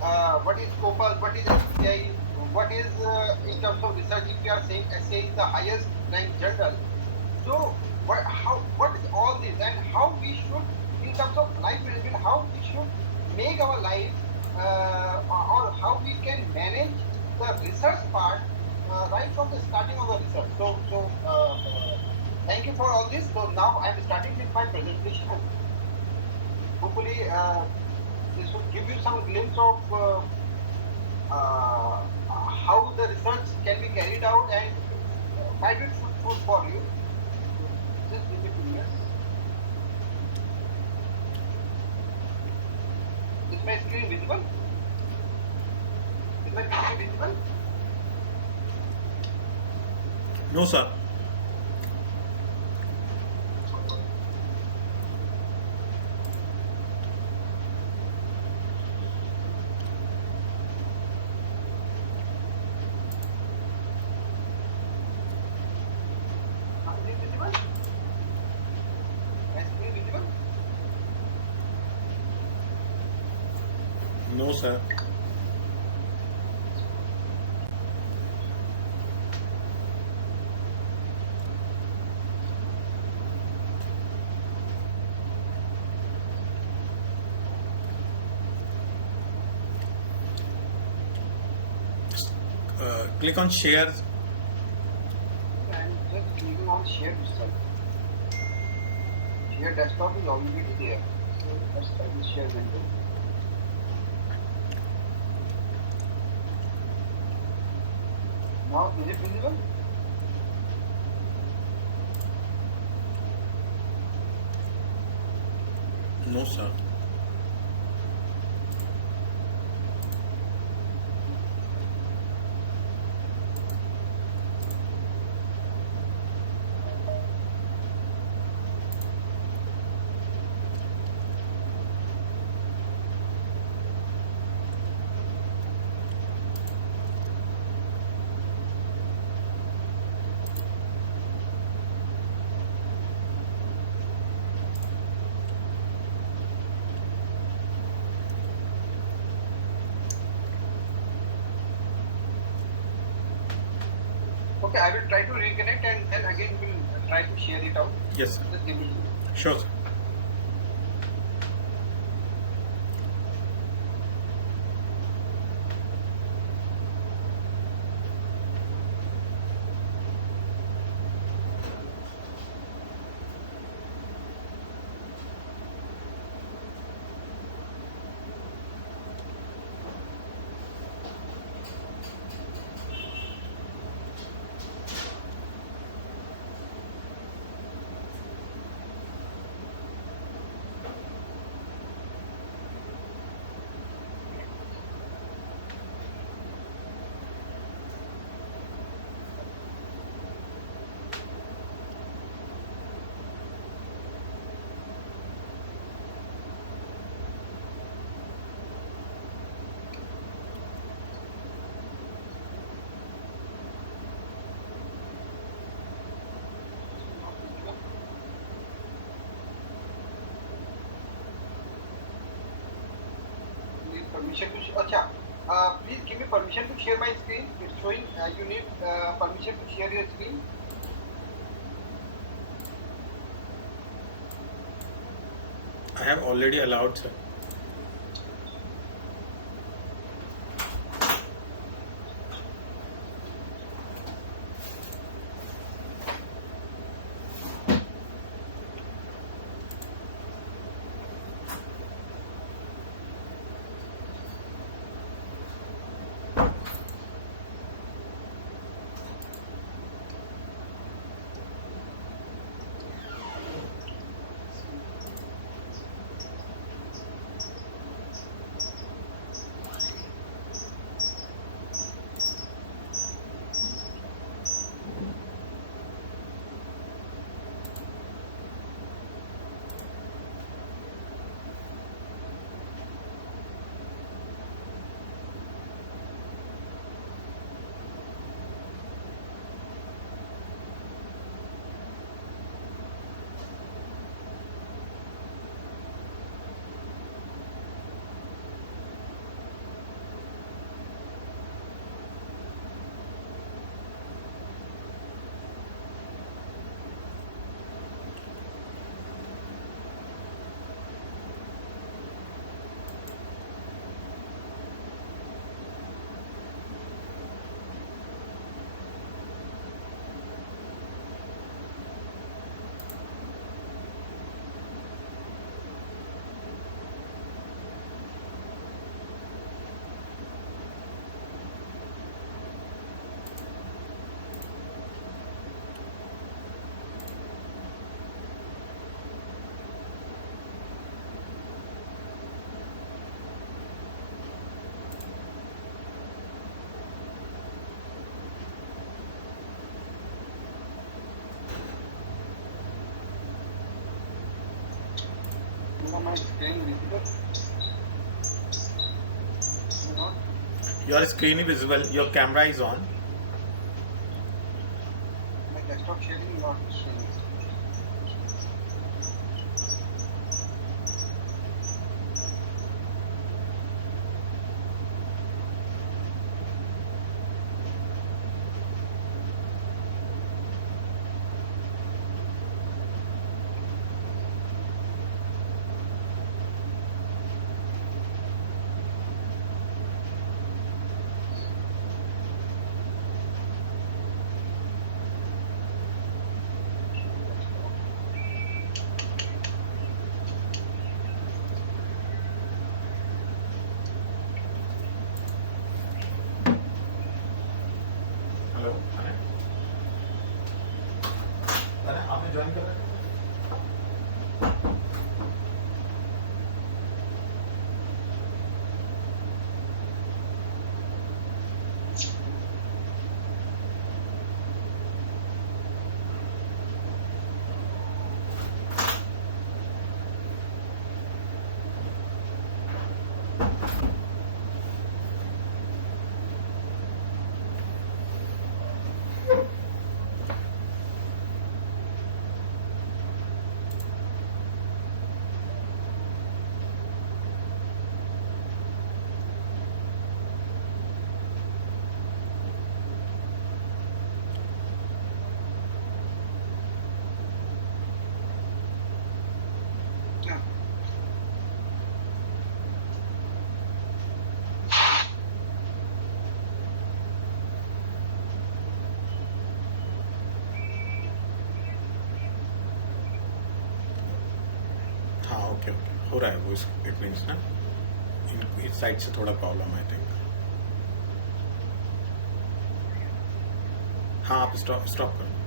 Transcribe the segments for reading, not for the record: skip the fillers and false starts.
what is Scopus, what is SPI, what is in terms of research, if we are saying essay is the highest ranked journal. So what is all this, and how we should, in terms of life management, how we should make our life, or how we can manage the research part right from the starting of the research. Thank you for all this. So now I am starting with my presentation. Hopefully, this will give you some glimpse of how the research can be carried out, and might be fruitful for you. Just give it 2 minutes. Is my screen visible? Is my screen visible? No, sir. Is it visible? My screen visible? No, sir. Click on share. And just clicking on share itself. Share desktop is already there. So let's try the share window. Now, is it visible? No, sir. Okay, I will try to reconnect, and then again we'll try to share it out. Yes, sir. Just give me. Sure, sir. Permission to please give me permission to share my screen. It's showing you need permission to share your screen. I have already allowed, sir. my screen visible? You know? Your screen is visible. Your camera is on. My desktop sharing not sharing. Hello आपने join कर रखा Yeah. हाँ okay okay हो रहा है वो it means ना इस साइड से थोड़ा प्रॉब्लम आई थिंक हाँ आप स्टॉप स्टॉप करो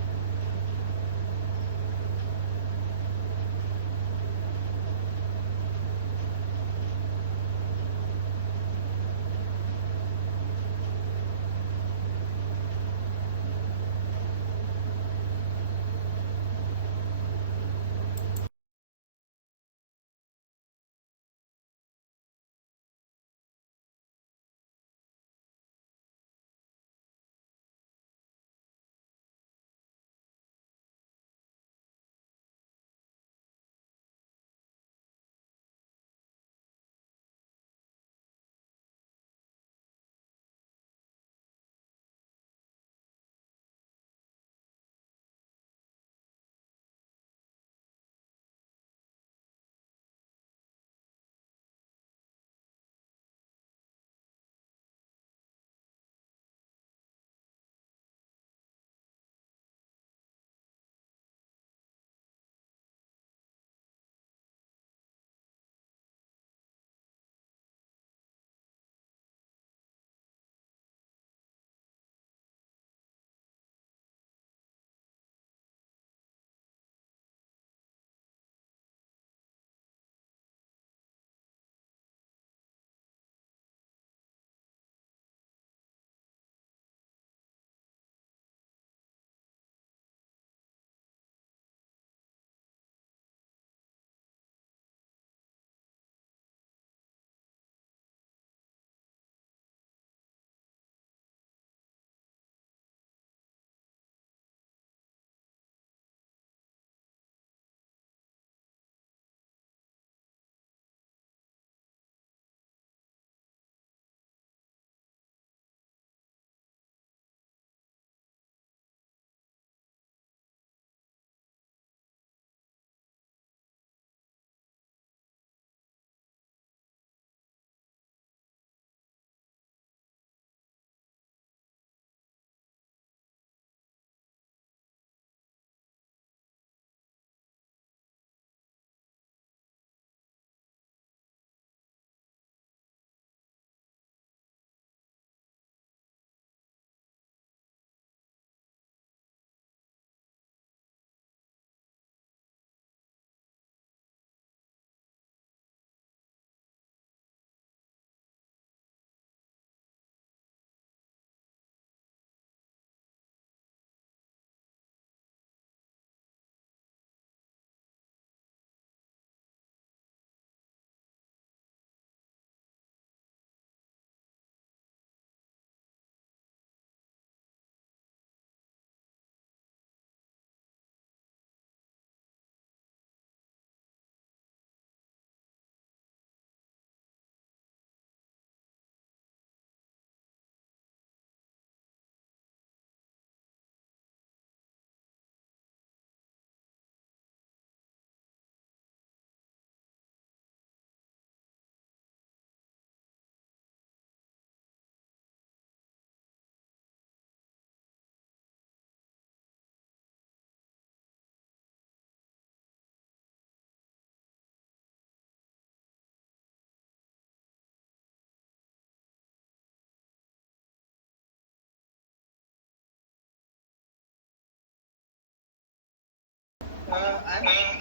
I'm able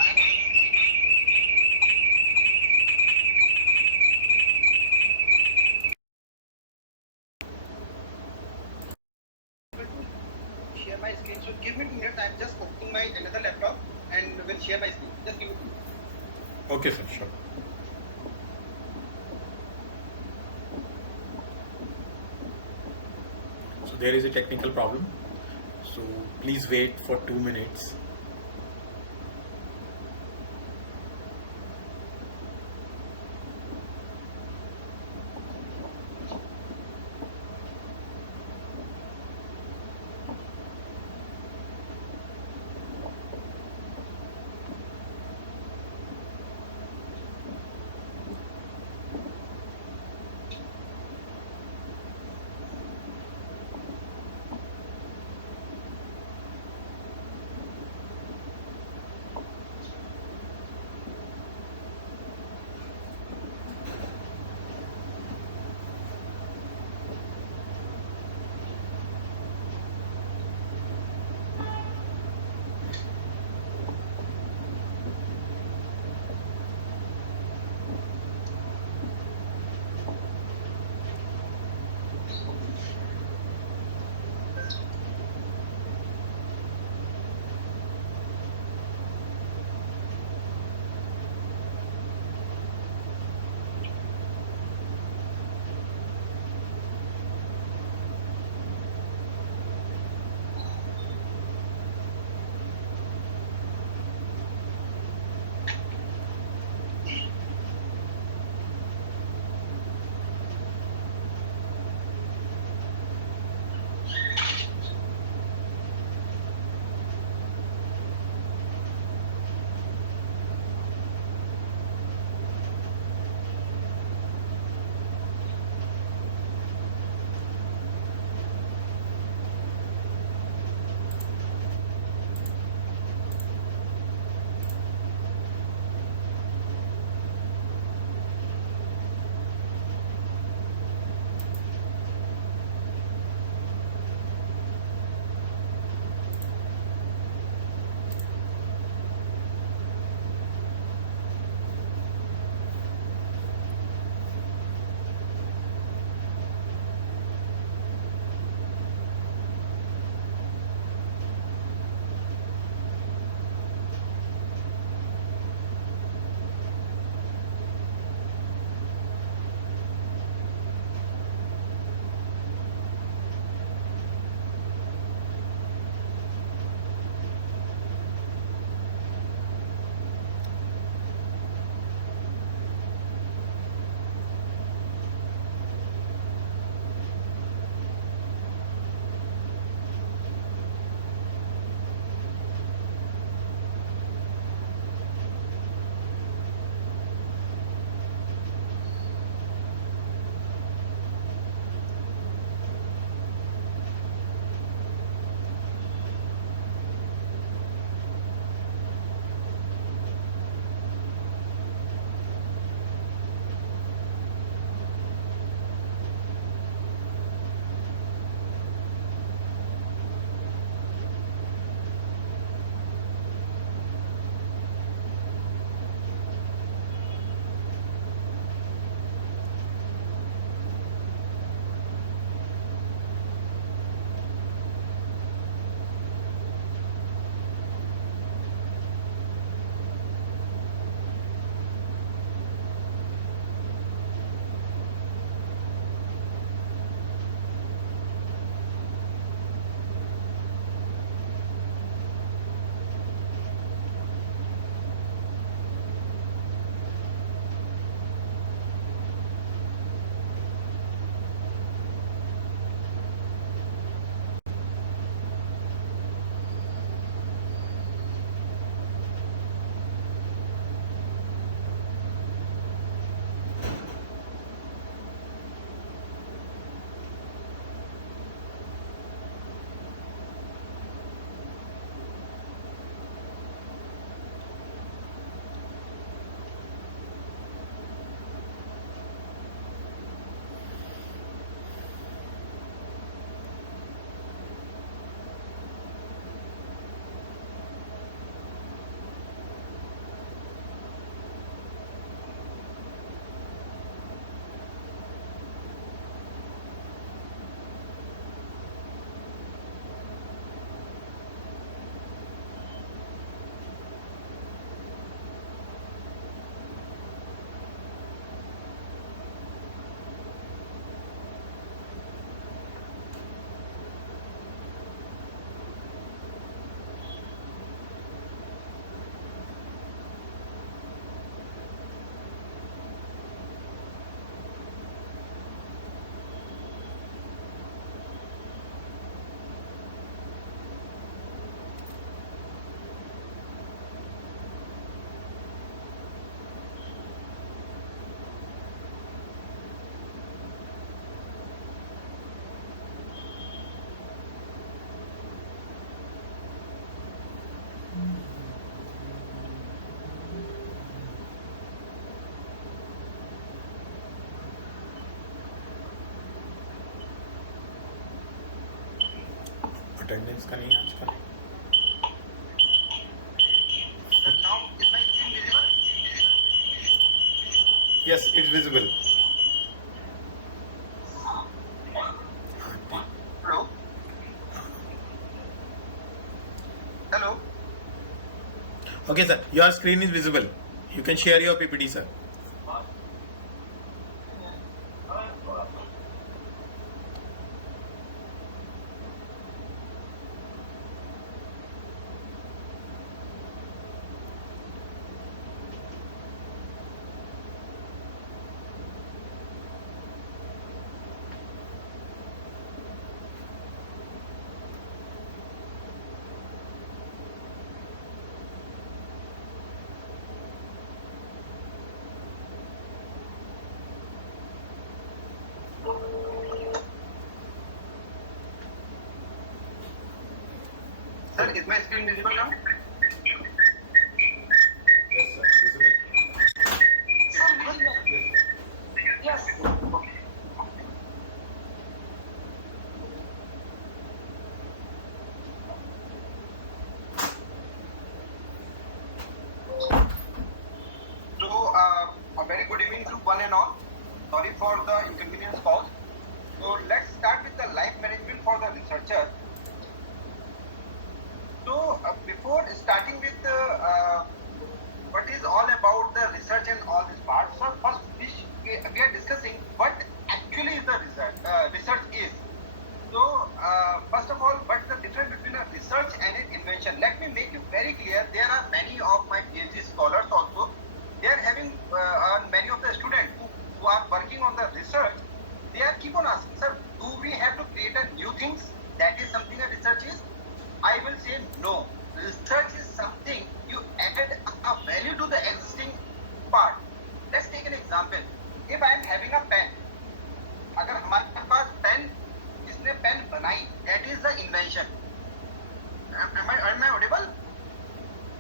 to share my screen. So give me 2 minutes. I'm just opening my another laptop and will share my screen. Just give me 2 minutes. Okay, sir, sure. So there is a technical problem. So please wait for 2 minutes. Attendance का नहीं है आजकल. Sir, now is my screen visible? Yes, it's visible. Hello? Hello? Okay, sir. Your screen is visible. You can share your PPT, sir. Sir, is my screen visible now? Yes, sir. Visible. Sir, visible. Yes. So, a very good evening to one and all. Sorry for the inconvenience caused. So, let's start with the life management for the researcher. So, before starting with what is all about the research and all this part, so first we are discussing what actually is the research is. So, first of all, what's the difference between a research and an invention? Let me make you very clear. There are many of my PhD scholars also. They are having many of the students who are working on the research. They are keep on asking, sir, do we have to create a new things? That is something a research is. I will say no. Research is something you added a value to the existing part. Let's take an example. If I am having a pen, अगर हमारे पास pen जिसने pen बनाई, that is the invention. Am I audible?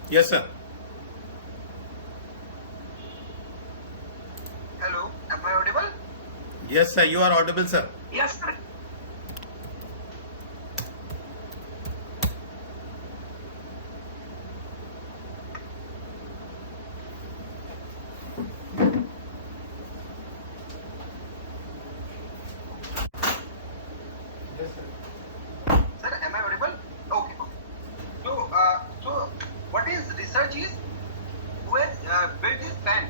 Yes, sir. Hello, am I audible? Yes, sir. You are audible, sir. Yes, sir. Yes, sir. Sir, am I audible? Okay. So what is research is? Who has built this pen?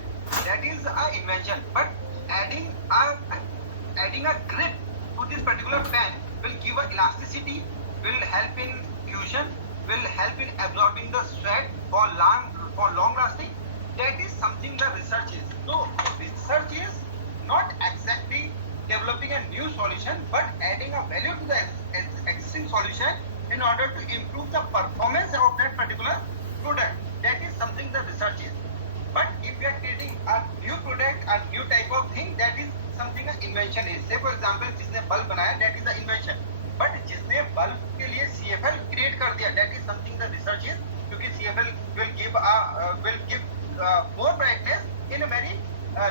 That is an invention. But adding a grip to this particular pen will give a elasticity, will help in fusion, will help in absorbing the sweat for long lasting. That is something the research is. So research is not exactly developing a new solution, but adding a value to the existing solution in order to improve the performance of that particular product. That is something the research is. But if we are creating a new product, a new type of thing, that is something an invention is. Say for example, जिसने bulb बनाया, that is the invention. But जिसने bulb के लिए CFL create कर दिया, that is something the research is. क्योंकि CFL will give more brightness in a very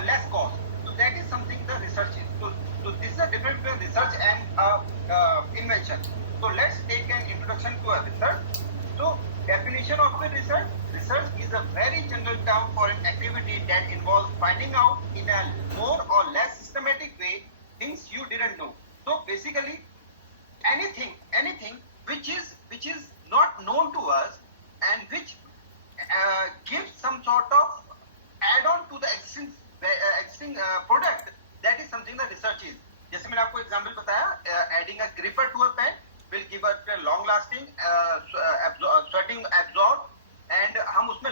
less cost. So that is something the research is. So this is the difference between research and invention. So let's take an introduction to a research. So definition of the research. Research is a very general term for an activity that involves finding out in a more or less systematic way things you didn't know. So basically, anything which is not known to us and which gives some sort of add-on to the existing product, that is something the research is. जैसे मैंने आपको example बताया, adding a gripper to a pen will give us a long-lasting, sweating absorb, and हम उसमें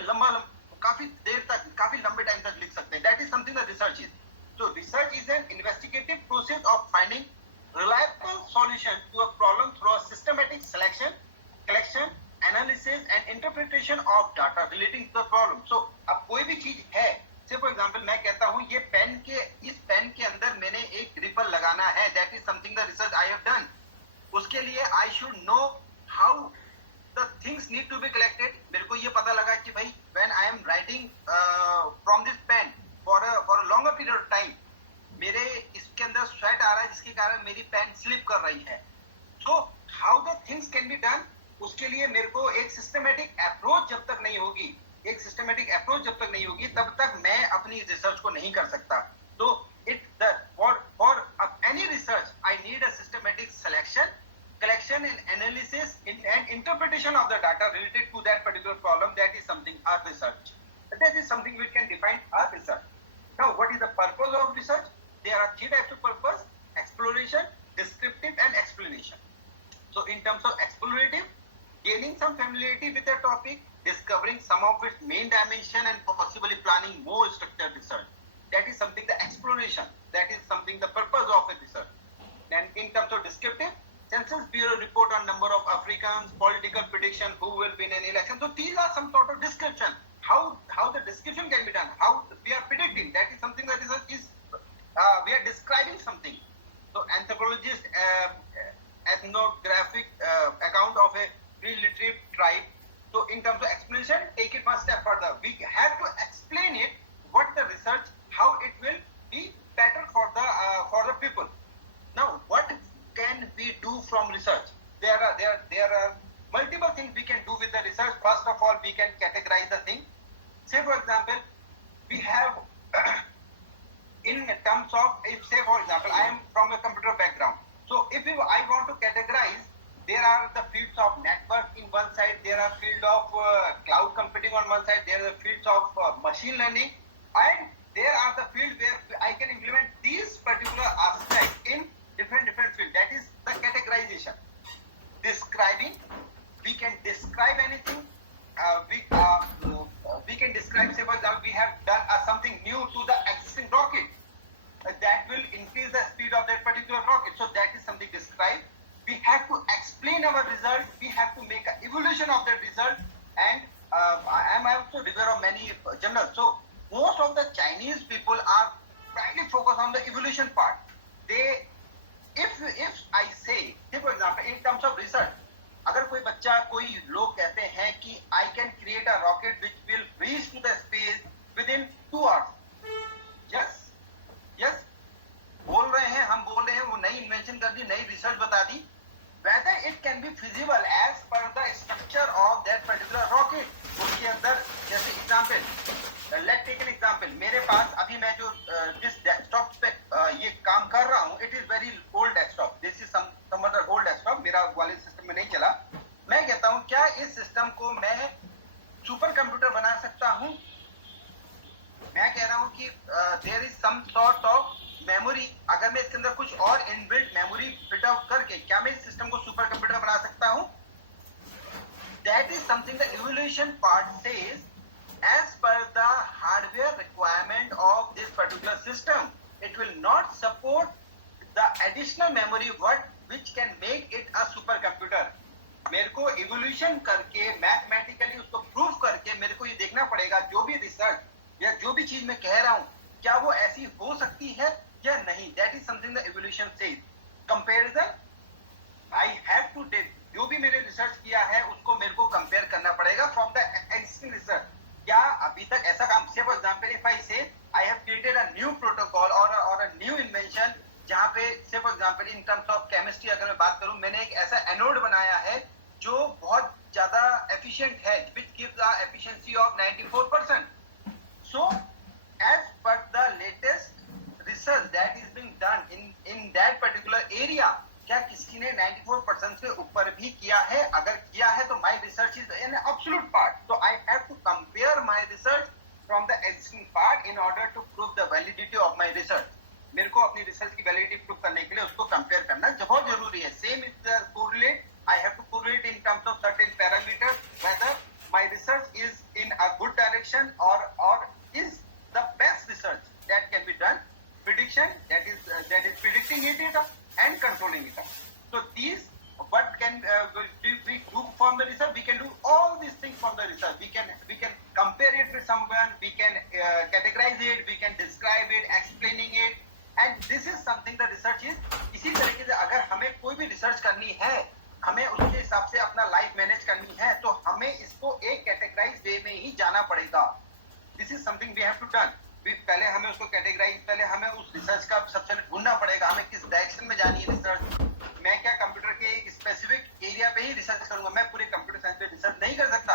काफी देर तक, काफी लंबे टाइम तक लिख सकते हैं. That is something the research is. So research is an investigative process of finding reliable solution to a problem through a systematic selection, collection, analysis and interpretation of data relating to the problem. So अब कोई भी चीज है, say for example मैं कहता हूँ ये इस पेन के अंदर मैंने एक ग्रिपर लगाना है, that is something the research I have done. उसके लिए I should know how the things need to be collected. मेरे को ये पता लगा कि भाई when I am writing from this pen for a longer period of time, मेरे इसके अंदर sweat आ रहा है जिसके कारण मेरी पेन slip कर रही है. So how the things can be done, उसके लिए मेरे को एक सिस्टमेटिक अप्रोच जब तक नहीं होगी, एक सिस्टमेटिक अप्रोच जब तक नहीं होगी, तब तक मैं अपनी रिसर्च को नहीं कर सकता. तो for any research I need a systematic selection, collection and analysis and interpretation of the data related to that particular problem. That is something our research. That is something we can define our research. Now, what is the purpose of research? There are three types of purpose: exploration, descriptive and explanation. So in terms of explorative, gaining some familiarity with a topic, discovering some of its main dimension and possibly planning more structured research. That is something the exploration. That is something the purpose of a research. And in terms of descriptive, Census Bureau report on number of Africans, political prediction, who will win an election. So these are some sort of description. How the description can be done, how we are predicting. That is something that research is, we are describing something. So anthropologist, ethnographic account of a pre-literate tribe. So in terms of explanation, take it one step further. We have to explain it, what the research, how it will be better for the people. Now, what can we do from research? There are multiple things we can do with the research. First of all, we can categorize the thing. Say for example, we have in terms of, if say for example, I am from a computer background. So if I want to categorize, there are the fields of network in one side, there are field of cloud computing on one side, there are the fields of machine learning, and there are the fields where I can implement these particular aspects in different fields. That is the categorization. Describing, we can describe anything. We can describe, say for example, we have done something new to the existing rocket. That will increase the speed of that particular rocket. So that is something described. We have to explain our result. We have to make an evolution of that result. And I am also aware of many journals. So most of the Chinese people are primarily focused on the evolution part. They, if I say for example, in terms of research, अगर कोई बच्चा, कोई लोग कहते हैं कि I can create a rocket which will reach to the space within 2 hours. Yes, बोल रहे हैं, हम बोल रहे हैं, वो नई इन्वेंशन कर दी, नई रिसर्च बता दी. Whether it can be feasible as per the structure of that particular rocket. उसके अंदर, जैसे example, let's take an example. मेरे पास अभी मैं जो जिस डेस्कटॉप पे ये काम कर रहा हूँ, it is very old desktop. This is some other old desktop. मेरा वाले सिस्टम में नहीं चला. मैं कहता हूँ, क्या इस सिस्टम को मैं सुपर कंप्यूटर बना सकता हूँ? मैं कह रहा हूँ कि there is some sort of memory, अगर मैं इसके अंदर कुछ और इनबिल्ट मेमोरी फिट आउट करके क्या मैं इस सिस्टम को सुपर कंप्यूटर बना सकता हूं? That is something the evolution part says, as per the hardware requirement of this particular system, it will not support the additional memory which can make it a super computer. मेरे को evolution करके mathematically उसको proof करके मेरे को ये देखना पड़ेगा, जो भी रिसर्च या जो भी चीज मैं कह रहा हूं, क्या वो ऐसी हो सकती है या नहीं. That is something the evolution says. Comparison, I have to take, जो भी मैंने रिसर्च किया है उसको मेरे को कंपेयर करना पड़ेगा from the existing research. क्या अभी तक ऐसा काम, say for example, if I say I have created a new protocol or a new invention, जहाँ पे say for example in terms of chemistry अगर मैं बात करूँ, मैंने एक ऐसा एनोड बनाया है जो बहुत ज्यादा efficient है, which gives a efficiency of 94%. So as per the latest research that is being done in that particular area, क्या किसी ने 94% से ऊपर भी किया है? अगर किया है तो my research is an absolute part. So I have to compare my research from the existing part in order to prove the validity of my research. मेरे को अपनी रिसर्च की वैलिडिटी प्रूव करने के लिए उसको कंपेयर करना बहुत जरूरी है. Same is the correlate, I have to correlate in terms of certain parameters whether my research is in a good direction or is the best research that can be done. Prediction, that is predicting it and controlling it. So these, what can we do from the research? We can do all these things from the research. We can compare it with someone, we can categorize it, we can describe it, explaining it, and this is something the research is. इसी तरीके से अगर हमें कोई भी research करनी है, हमें उसके हिसाब से अपना लाइफ मैनेज करनी है, तो हमें इसको एक कैटेगराइज वे में ही जाना पड़ेगा. This is something we have to done. पहले हमें उसको कैटेगराइज, पहले हमें उस रिसर्च का सबसे ढूंढना पड़ेगा, हमें किस डायरेक्शन में जानी है रिसर्च. मैं क्या कंप्यूटर के एक स्पेसिफिक तो मैं पूरे कंप्यूटर साइंस पे रिसर्च नहीं कर सकता।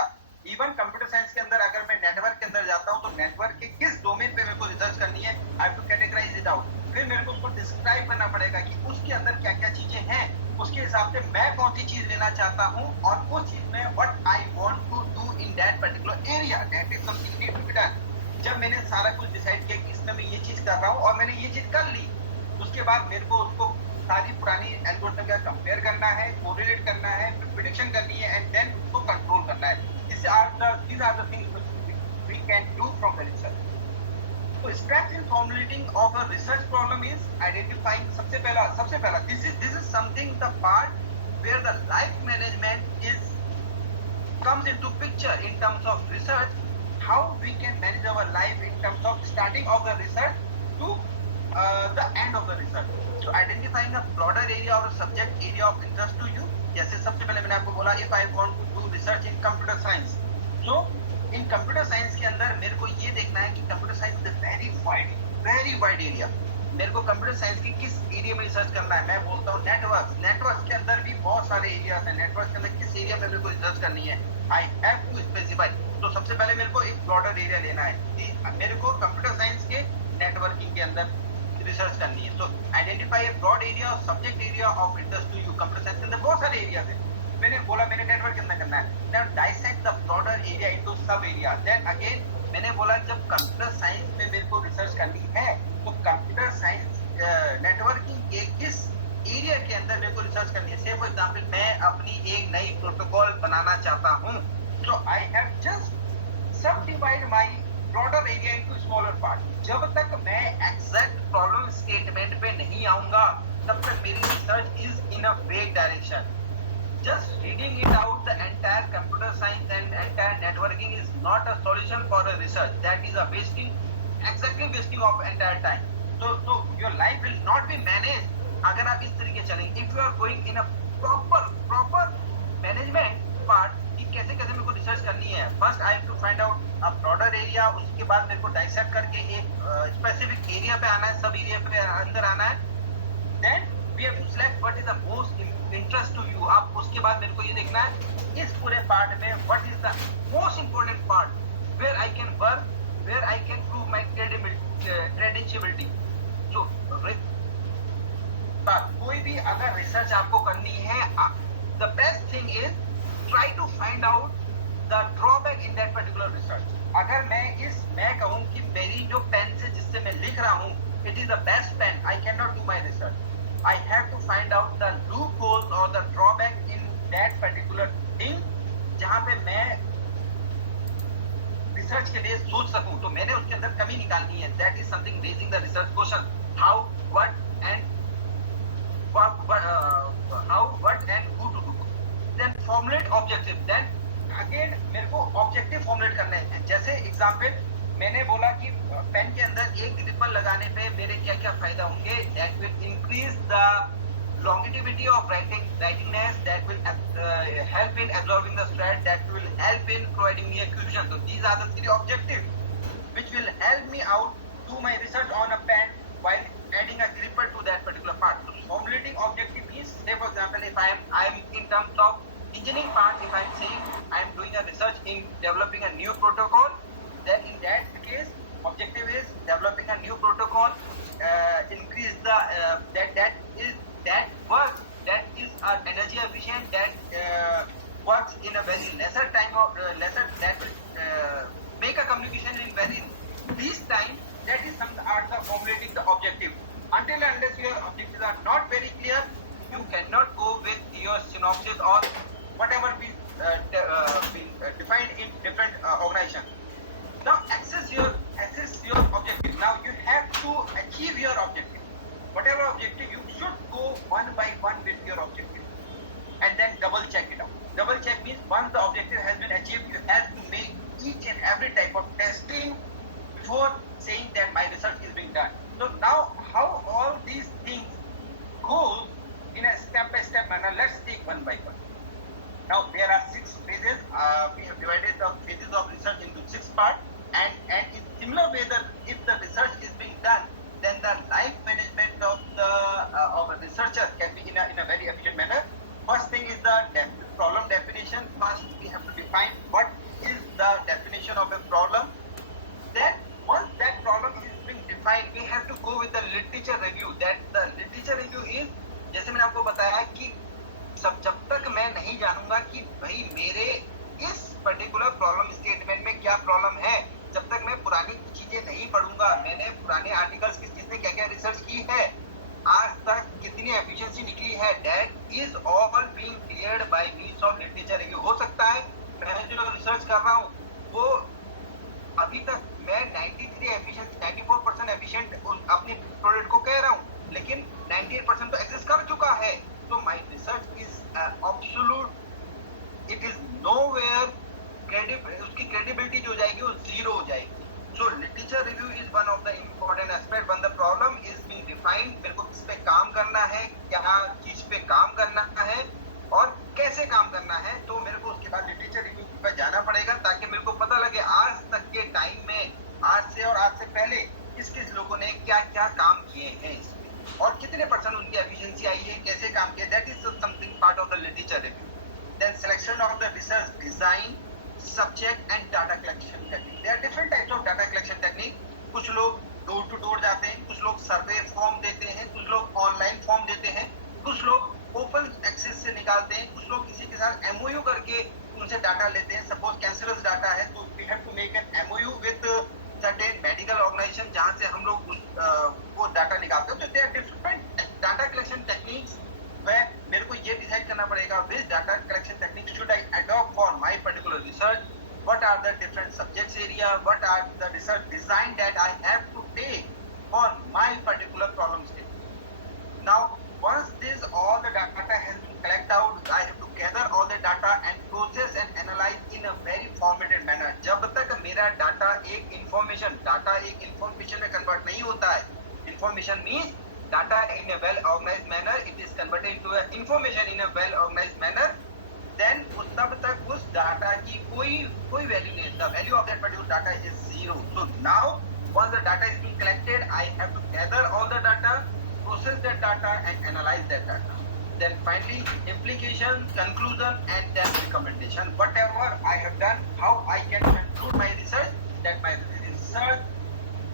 इवन कंप्यूटर साइंस के अंदर अगर मैं नेटवर्क के अंदर जाता हूँ तो नेटवर्क के किस डोमेन पे मेरे को रिसर्च करनी है, I have to categorise it out. फिर मेरे को उसको डिस्क्राइब करना पड़ेगा कि उसके अंदर क्या क्या चीजें हैं, उसके हिसाब से मैं कौन सी चीज लेना चाहता हूँ और उस चीज में what I want to do in that particular area, that is something need to be done. जब मैंने सारा कुछ डिसाइड किया कि इसमें मैं ये चीज कर रहा हूँ और मैंने ये चीज कर ली, उसके बाद मेरे को उसको सारी पुरानी एल्गोरिथम का कंपेयर करना है, कोरिलेट करना है, प्रेडिक्शन करनी है एंड देन उसको कंट्रोल करना है। these are the things which we can do from the research. So steps in formulating of a research problem is identifying सबसे पहला this is something the part where the life management is comes into picture in terms of research, how we can manage our life in terms of starting of the research to the end of the research. So identifying a broader area or a subject area of interest to you. जैसे सबसे पहले मैंने आपको बोला if I want to do research in computer science. So in computer science के अंदर मेरे को ये देखना है कि computer science is very wide area. मेरे को कंप्यूटर साइंस की किस एरिया में रिसर्च करना है। मैं बोलता हूँ नेटवर्क के अंदर भी बहुत सारे एरियाज हैं। नेटवर्क के अंदर किस एरिया में मेरे को रिसर्च करनी है, आई हैव टू स्पेसिफाई। तो सबसे पहले मेरे को एक ब्रॉडर एरिया लेना है कि मेरे को कंप्यूटर साइंस के नेटवर्किंग के अंदर रिसर्च करनी है। तो आइडेंटिफाई ए ब्रॉड एरिया और subject area of interest to you. Computer science के अंदर बहुत सारे एरियाज हैं। मैंने बोला मैंने नेटवर्क के अंदर करना है। Now dissect the broader area into sub area. Then again मैंने बोला जब कंप्यूटर साइंस में मेरे को रिसर्च करनी है तो कंप्यूटर साइंस नेटवर्किंग के किस एरिया के अंदर मेरे को रिसर्च करनी है। से फॉर एग्जांपल मैं अपनी एक नई प्रोटोकॉल बनाना चाहता हूँ, तो आई हैव जस्ट सब divide my broader area into smaller part. जब तक मैं एग्जैक्ट प्रॉब्लम स्टेटमेंट पे नहीं आऊंगा तब तक मेरी रिसर्च इज इन अ वेग direction. Just reading it out, the entire computer science and entire networking is not a solution for a research. That is a wasting of entire time. So your life will not be managed अगर आप इस तरीके चलेंगे। If you are going in a proper management part कि कैसे मेरे को research करनी है। First I have to find out a broader area, उसके बाद मेरे को डाइसेक्ट करके एक स्पेसिफिक एरिया पे आना है, सब एरिया पे अंदर आना है। Then we have to select what is the most interest to you. आप उसके बाद मेरे को ये देखना है इस पूरे पार्ट में what is the most important part where I can work, where I can prove my credibility. So कोई भी अगर रिसर्च आपको करनी है, the best thing is try to find out the drawback in that particular research. अगर मैं कहूँ कि मेरी जो पेन से जिससे मैं लिख रहा हूँ it is the best pen, I cannot do my research. I have to find out the loopholes or the drawback in that particular thing जहाँ पे मैं रिसर्च के लिए सोच सकूं। तो मैंने उसके अंदर कमी निकालनी है। That is something raising the research question. How, what and who to do. Then formulate objective. Then again मेरे को objective formulate करने हैं। जैसे example मैंने बोला कि पेन के अंदर एक रिबन लगाने पे मेरे क्या क्या फायदा होंगे। That will increase the longevity of writingness, that will help in absorbing the stress, that will help in providing me a cushion. So these are the three objectives which will help me out do my research on a pen while adding a gripper to that particular part. So formulating objective means, say for example, if I am in terms of engineering part, if I am saying I am doing a research in developing a new protocol, then in that case objective is developing a new protocol, increase the that works, that is energy efficient, that works in a very lesser time of that will make a communication in very least time. That is some art of formulating the objective. Until and unless your objectives are not very clear, you cannot go with your synopsis or whatever been defined in different organizations. Now assess your objective. Now you have to achieve your objective. Whatever objective, you should go one by one with your objective and then double check it out. Double check means once the objective has been achieved, you have to make each and every type of testing before saying that my research is being done. So now how all these things go in a step-by-step manner, let's take one by one. Now there are 6 phases. We have divided the phases of research into 6 parts, and in similar way that if the research is being done, then the life management of a researcher can be in a very efficient manner. First thing is the problem definition. जैसे मैंने आपको बताया कि जब तक मैं नहीं जानूंगा कि भाई मेरे इस पर्टिकुलर प्रॉब्लम स्टेटमेंट में क्या प्रॉब्लम है, जब तक मैं पुरानी चीजें नहीं पढ़ूंगा, मैंने पुराने आर्टिकल्स किस चीज में क्या क्या रिसर्च की है, आज तक कितनी एफिशिएंसी निकली है, that is all being cleared bye means of literature review. हो सकता है मैं जो रिसर्च कर रहा हूँ वो अभी तक मैं 93 एफिशिएंसी 94% एफिशिएंट अपने प्रोडक्ट को कह रहा हूँ, लेकिन 98% तो एग्जिस्ट कर चुका है। तो my research is absolute, it is nowhere credible, उसकी क्रेडिबिलिटी जो हो जाएगी वो जीरो हो जाएगी। So literature review is one of the important aspect when the problem is being defined. मेरे को किस पे काम करना है, क्या चीज पे काम करना है और कैसे काम करना है, तो मेरे को उसके बाद लिटरेचर रिव्यू पर जाना पड़ेगा ताकि मेरे को पता लगे आज तक के टाइम में, आज से और आज से पहले किस किस लोगों ने क्या क्या काम किए हैं इसमें और कितने % उनकी एफिशिएंसी आई है, कैसे काम किया। That is something part of the literature review. Then selection of the research design, subject and data collection technique. There are different types of data collection technique. कुछ लोग डोर टू डोर जाते हैं, कुछ लोग सर्वे फॉर्म देते हैं, कुछ लोग ऑनलाइन फॉर्म देते हैं, कुछ लोग ओपन एक्सेस से निकालते हैं, कुछ लोग किसी के साथ एमओयू करके उनसे डाटा लेते हैं। सपोज कैंसरस डाटा है तो we have to make an MOU with certain medical organization जहां से हम लोग वो डाटा निकालते हैं। तो they are different data collection techniques. वह मेरे को ये डिसाइड करना पड़ेगा which data collection technique should I adopt for my particular research, what are the different subjects area, what are the research design that I have to take for my particular problem statement. Now once this all the data has been collected out, I have to gather all the data and process and analyze in a very formatted manner. जब तक मेरा data एक information में convert नहीं होता है, information means data in a well organized manner, it is converted into a information in a well organized manner, then तब तक उस डाटा की कोई वैल्यू नहीं है। The value of that particular data is zero. So now once the data is being collected, I have to gather all the data, process that data and analyze that data. Then finally implication, conclusion and then recommendation. Whatever I have done, how I can conclude my research, that my research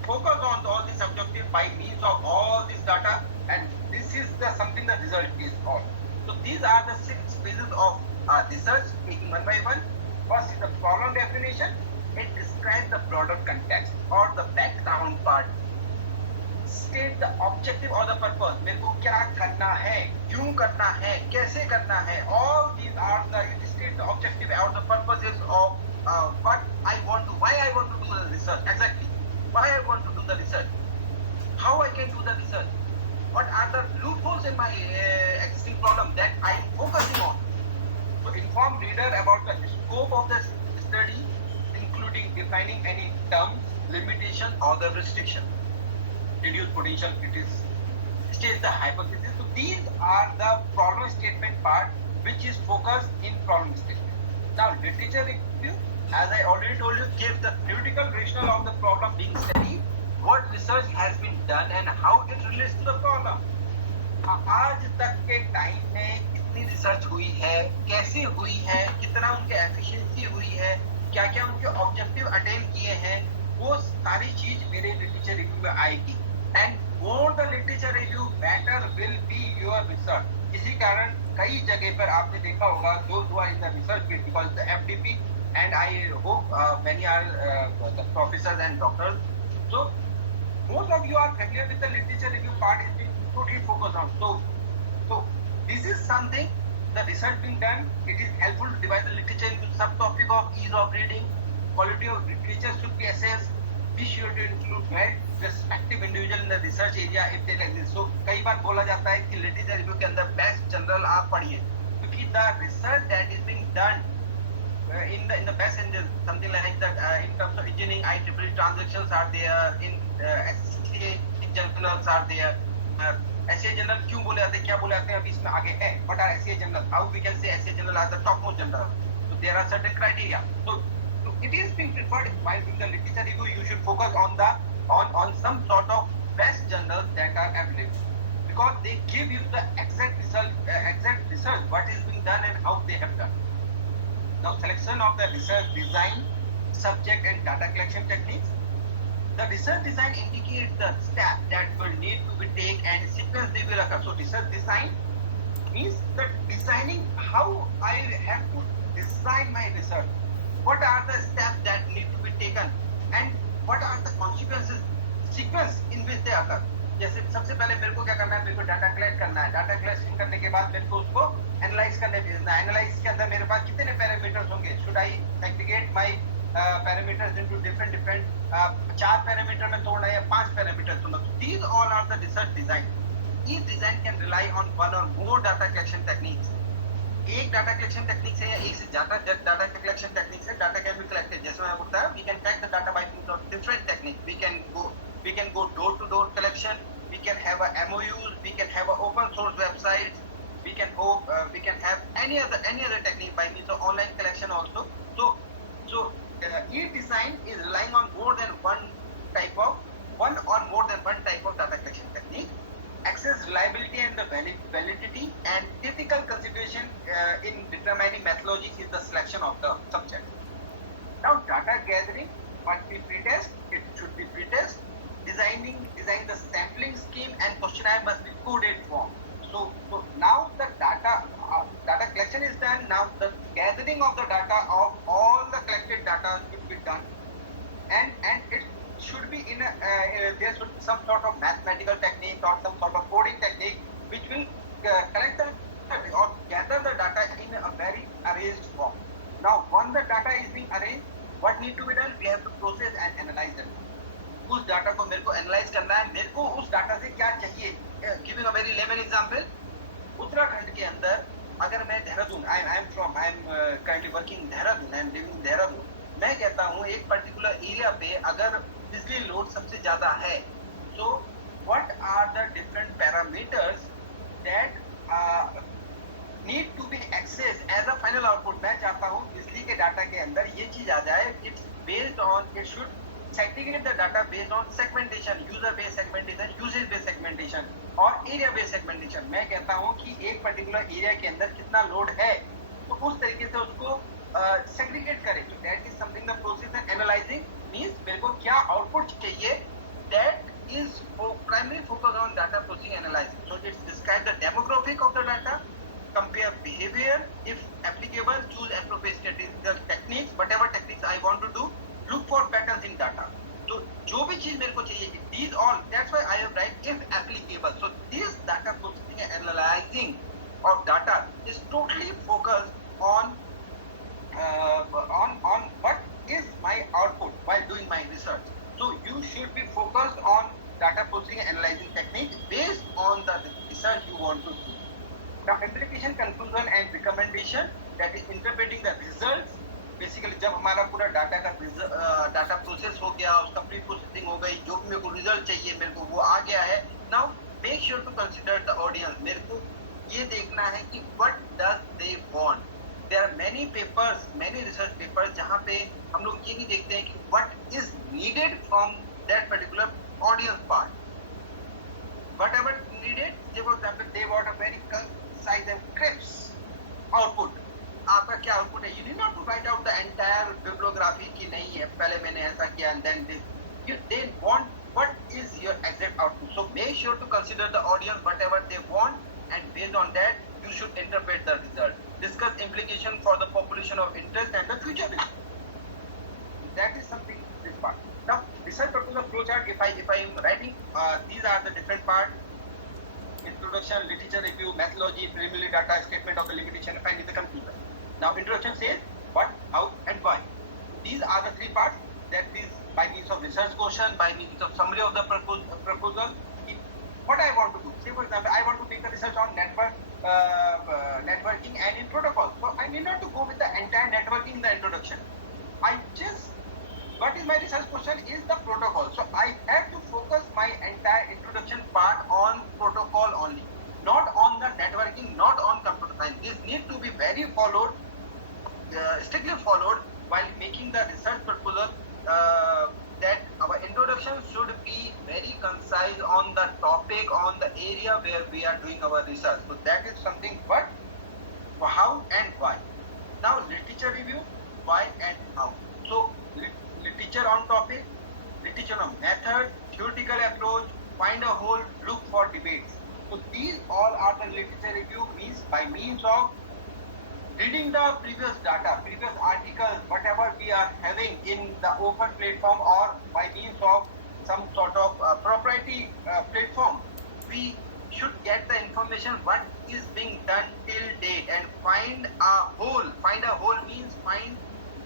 focus on all this objective by means of all this data, and this is the something the result is all. So these are the 6 phases of research, taking one by one. First is the problem definition. It describes the broader context or the background part. State the objective or the purpose. मेरे को क्या करना है, क्यों करना है, कैसे करना है. All these are the, it states the objective or the purposes of what I want to, why I want to do the research. Exactly. Why I want to do the research. How I can do the research. What are the loopholes in my existing problem that I am focusing on. So inform reader about the scope of the study, including defining any terms, limitation or the restriction. Reduce potential criticism. State the hypothesis. So these are the problem statement part which is focused in problem statement. Now literature review, as I already told you, gives the theoretical rationale of the problem being studied, what research has been done and how it relates to the problem. आज तक के time में कितनी research हुई है, कैसे हुई है, कितना उनके एफिशिएंसी हुई है, क्या क्या उनके ऑब्जेक्टिव अटेन किए हैं, वो सारी चीज मेरे लिटरेचर रिव्यू में आएगी। And more the literature review better will be your research. इसी कारण कई जगह पर आपने देखा होगा those who are in the research field, because the FDP and I hope many are the professors and doctors. So most of you are familiar with the literature review part is being totally focused on. So this is something, the research being done, it is helpful to divide the literature into subtopic of ease of reading, quality of literature should be assessed, be sure to include respective individual in the research area if they exist. So कई बार बोला जाता है कि literature review के अंदर best general आप पढ़िए, क्योंकि the research that is being done in the best and something like that in terms of engineering, IEEE transactions are there, in SCA journals are there. SCA journal क्यों बोले जाते हैं, क्या बोले जाते हैं, अभी इसमें आगे है. What are SCA journal? How we can say SCA journal are the topmost journal? So there are certain criteria. So it is being preferred while doing the literature review. You should focus on the on some sort of best journals that are available, because they give you the exact result, exact research what is being done and how they have done. Now selection of the research design, subject and data collection techniques. The research design indicates the steps that will need to be taken and sequence they will occur. So research design means the designing how I have to design my research. What are the steps that need to be taken and what are the consequences sequence in which they occur. जैसे सबसे पहले मेरे को क्या करना है, मेरे को डाटा कलेक्ट करना है, डाटा कलेक्शन करने के बाद मेरे को उसको एनालाइज करने भेजना है, एनालाइज के अंदर मेरे पास कितने पैरामीटर्स होंगे, should I aggregate my parameters into different 4 parameter में तोड़ना या 5 पैरामीटर तोड़ना. These all are the research design. Each design can rely on one or more data collection techniques. एक डाटा कलेक्शन टेक्निक है या एक से ज्यादा डाटा कलेक्शन टेक्निक है. डाटा कैन बी कलेक्टेड, जैसे मैं बोलता है, we can collect the data by means of different technique. We can go door to door collection, we can have a MOUs, we can have a open source websites, we can have any other technique by means of online collection also. So each design is relying on more than one or more than one type of data collection technique. Access, reliability and the validity and critical consideration in determining methodology is the selection of the subject. Now data gathering must be pretest, it should be pretest. Design the sampling scheme and questionnaire must be coded form. So now the data collection is done. Now the gathering of the data of all the collected data should be done, and it should be there should be some sort of mathematical technique or some sort of coding technique which will collect or gather the data in a very arranged form. Now once the data is being arranged, what need to be done? We have to process and analyze it. उस data को मेरे को analyse करना है, मेरे को उस data से क्या चाहिए. Giving a very lemon example, Uttarakhand के अंदर अगर मैं Dehradun, I am currently working Dehradun, I am living Dehradun, मैं कहता हूँ एक पर्टिकुलर एरिया पे अगर बिजली लोड सबसे ज्यादा है, so what are the different parameters that need to be accessed as a final output. मैं चाहता हूँ बिजली के डाटा के अंदर ये चीज आ जाए. It's based on, it should segregate the data based on segmentation, user based segmentation, usage based segmentation और area based segmentation. मैं कहता हूँ कि एक पर्टिकुलर एरिया के अंदर कितना लोड है, तो उस तरीके से उसको segregate करें. So that is something the process and analyzing means मेरे को क्या output चाहिए. That is primary focus on data processing analysis. So it describes the demographic of the data, compare behavior, if applicable, choose appropriate statistical techniques, whatever techniques I want to do, look for patterns in data. So जो भी चीज मेरे को चाहिए, these all, that's why I have write if applicable. So this data processing and analyzing of data is totally focused on what is my output while doing my research. So you should be focused on data processing and analyzing techniques based on the research you want to do. Now implication, conclusion and recommendation, that is interpreting the results. Basically जब हमारा पूरा data process हो गया, उसका pre processing हो गई, जो भी मेरे को रिजल्ट चाहिए मेरे को वो आ गया है. Now make sure to consider the audience. मेरे को ये देखना है कि what does they want. There are many papers, many research papers जहाँ पे हम लोग ये नहीं देखते हैं कि what is needed from that particular audience part. Whatever needed, for example they want a very concise and crisp output. आपका क्या आउटपुट है? You need not to write out the entire bibliography की नहीं है, पहले मैंने ऐसा किया and then this. You they want what is your exact output. So make sure to consider the audience whatever they want and based on that you should interpret the result. Discuss implication for the population of interest and the future risk. That is something this part. Now research proposal flowchart, if I am writing these are the different parts: introduction, literature review, methodology, preliminary data, statement of the limitation, and finally the conclusion. Now introduction says what, how and why. These are the three parts. That is by means of research question, by means of summary of the proposal. What I want to do, say for example, I want to make a research on networking and in protocol. So I need not to go with the entire networking in the introduction. What is my research question is the protocol. So I have to focus my entire introduction part on protocol only, not on the networking, not on computer science. This need to be very followed, strictly followed while making the research proposal. That our introduction should be very concise on the topic, on the area where we are doing our research. So that is something. What, how and why. Now literature review, why and how. So literature on topic, literature on method, theoretical approach, find a hole, look for debates. So these all are or the literature review means by means of reading the previous data, previous articles, whatever we are having in the open platform or by means of some sort of proprietary platform, we should get the information what is being done till date and find a whole. Find a whole means find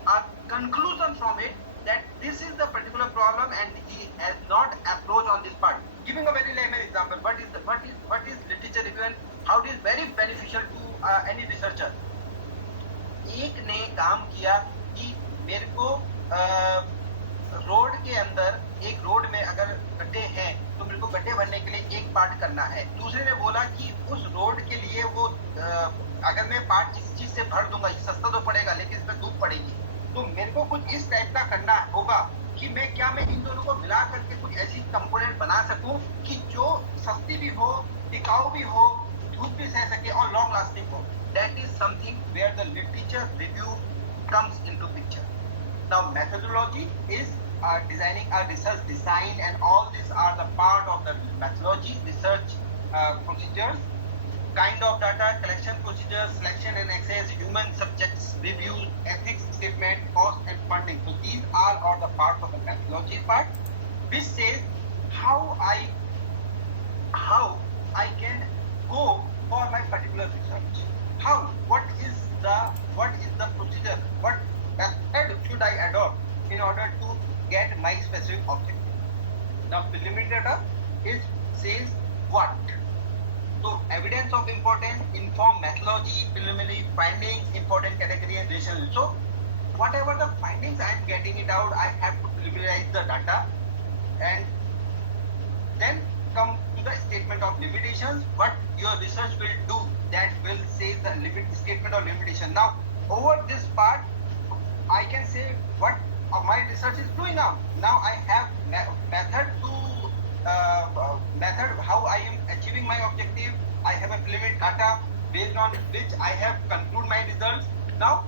a conclusion from it that this is the particular problem and he has not approached on this part. Giving a very layman example, what is literature review and how it is very beneficial to any researcher. एक ने काम किया कि मेरे को road के अंदर एक रोड में अगर गड्ढे हैं तो मेरे को गड्ढे भरने के लिए एक पार्ट करना है. दूसरे ने बोला कि उस रोड के लिए वो अगर मैं पार्ट इस चीज से भर दूंगा ये सस्ता तो पड़ेगा लेकिन इसमें धूप पड़ेगी तो मेरे को कुछ इस टाइप का करना होगा कि मैं इन दोनों को मिला करके कुछ ऐसी कंपोनेंट बना सकूं कि जो सस्ती भी हो, टिकाऊ भी हो, धूप भी सह सके और लॉन्ग लास्टिंग हो. That is something where the literature review comes into picture. Now methodology is designing a research design and all these are the part of the methodology, research procedures, kind of data collection procedures, selection and access, human subjects, reviews, ethics statement, cost and funding. So these all are the parts of the methodology part, which says how I can go for my particular research. How? What is the procedure? What method should I adopt in order to get my specific objective? Now preliminary data says what? So evidence of importance, inform methodology, preliminary findings, important category and relation. So whatever the findings I am getting it out, I have to preliminarize the data and then come to the statement of limitations. What your research will do, that will say the statement of limitation. Now over this part I can say what my research is doing now. Now I have method how I am achieving my objective. I have a preliminary data based on which I have conclude my results. Now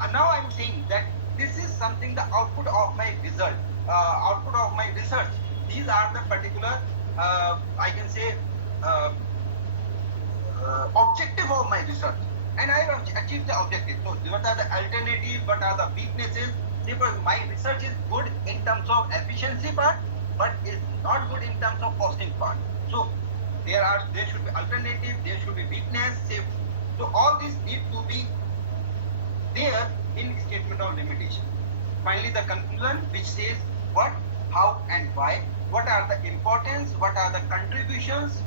I am saying that this is something the output of my result, output of my research. These are the particular I can say objective of my research, and I have achieved the objective. So what are the alternatives? What are the weaknesses? See, my research is good in terms of efficiency part, but is not good in terms of costing part. So there should be alternative, there should be weakness. So all these need to be there in statement of limitation. Finally, the conclusion which says what, how, and why. What are the importance? What are the contributions?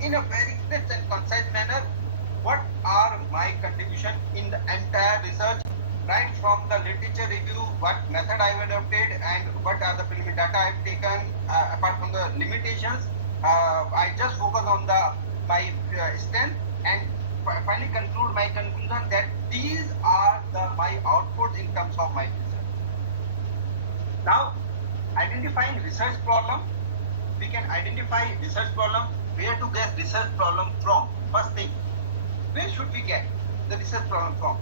In a very crisp and concise manner, what are my contribution in the entire research? Right from the literature review, what method I have adopted, and what are the preliminary data I have taken. Apart from the limitations, I just focus on my strength and finally conclude my conclusion that these are my outputs in terms of my research. Now, identifying research problem. We can identify research problem, where to get research problem from. First thing, where should we get the research problem from?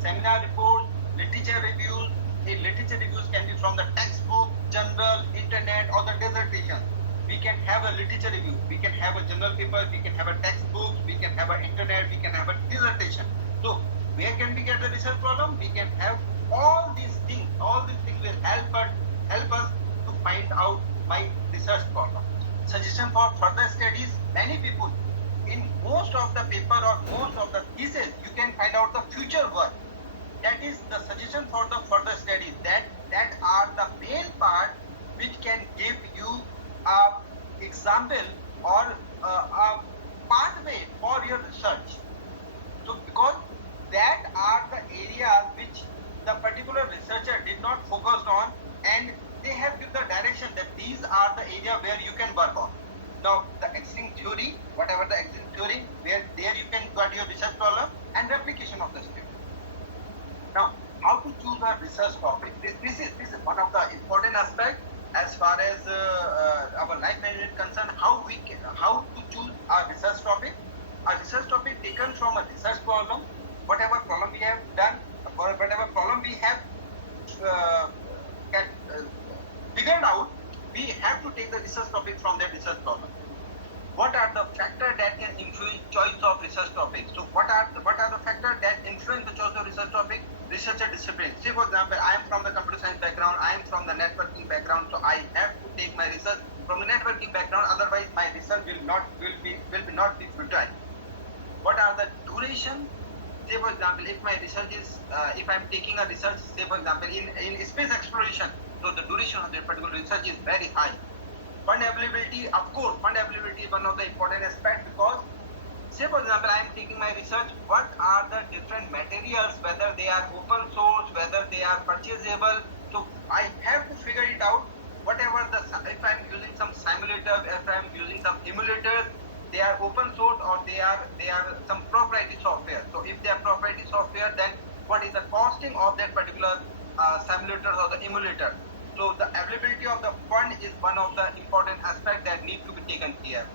Seminar reports, literature reviews. Literature reviews can be from the textbook, journal, internet, or the dissertation. We can have a literature review, we can have a journal paper, we can have a textbook, we can have an internet, we can have a dissertation. So where can we get the research problem? We can have all these things. All these things will help us to find out my research problem. Suggestion for further studies. Many people in most of the paper or most of the thesis you can find out the future work. That is the suggestion for the further studies. That are the main part which can give you a example or a pathway for your research. So because that are the areas which the particular researcher did not focus on, and they have given the direction that these are the area where you can work on. Now the existing theory, whatever the existing theory, where there you can got your research problem and replication of the same. Now, how to choose a research topic? This is one of the important aspects as far as our life management concerned. How to choose a research topic? A research topic taken from a research problem. Whatever problem we have done, whatever problem we have figured out, we have to take the research topic from that research problem. What are the factors that can influence choice research topic. So what are the factors that influence the choice of research topic? Researcher discipline. Say for example, I am from the computer science background, I am from the networking background, so I have to take my research from the networking background. Otherwise, my research will not be futile. What are the duration? Say for example, if my research is if I'm taking a research, say for example in space exploration, so the duration of that particular research is very high. Fund availability, of course, fund availability is one of the important aspects, because say for example I am taking my research, what are the different materials, whether they are open source, whether they are purchasable. So I have to figure it out. Whatever if I am using some simulator, if I am using some emulators, they are open source or they are some proprietary software. So if they are proprietary software, then what is the costing of that particular simulator or the emulator? So the availability of the fund is one of the important aspects that need to be taken care.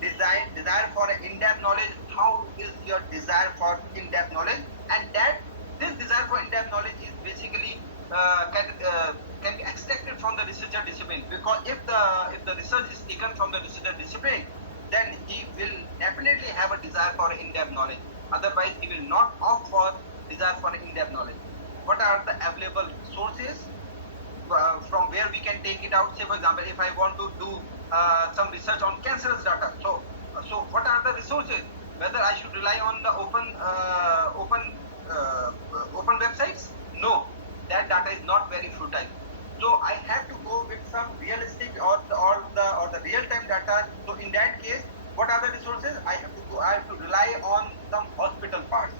Desire for in-depth knowledge. How is your desire for in-depth knowledge? And that this desire for in-depth knowledge is basically can be extracted from the researcher discipline, because if the research is taken from the researcher discipline, then he will definitely have a desire for in-depth knowledge. Otherwise, he will not opt for desire for in-depth knowledge. What are the available sources from where we can take it out? Say for example, if I want to do some research on cancerous data, so what are the resources? Whether I should rely on the open websites? No, that data is not very fertile. So I have to go with some realistic or the real-time data. So in that case, what are the resources? I have to rely on some hospital parts.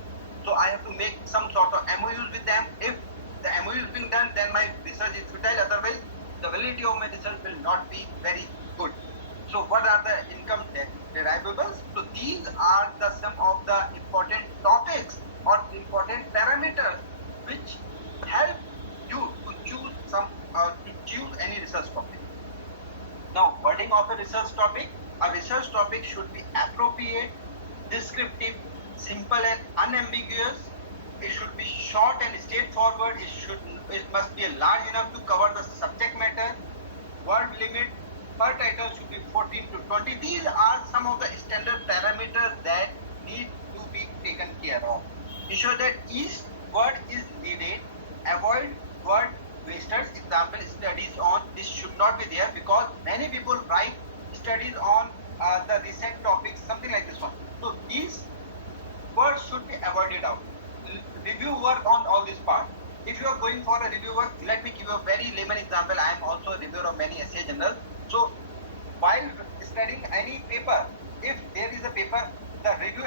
So I have to make some sort of MOUs with them. If the MOU is being done, then my research is futile. Otherwise, the validity of my research will not be very good. So what are the income derivables? So these are some of the important topics or important parameters which help you to choose any research topic. Now, wording of a research topic. A research topic should be appropriate, descriptive, simple and unambiguous. It should be short and straightforward. It must be large enough to cover the subject matter. Word limit per title should be 14 to 20. These are some of the standard parameters that need to be taken care of. Ensure that each word is needed. Avoid word wasters. Example, studies on, this should not be there, because many people write studies on the recent topics, something like this one. So these words should be avoided out. Review work on all this part. If you are going for a review work, let me give you a very layman example. I am also a reviewer of many essay journals. So while studying any paper, if there is a paper, the review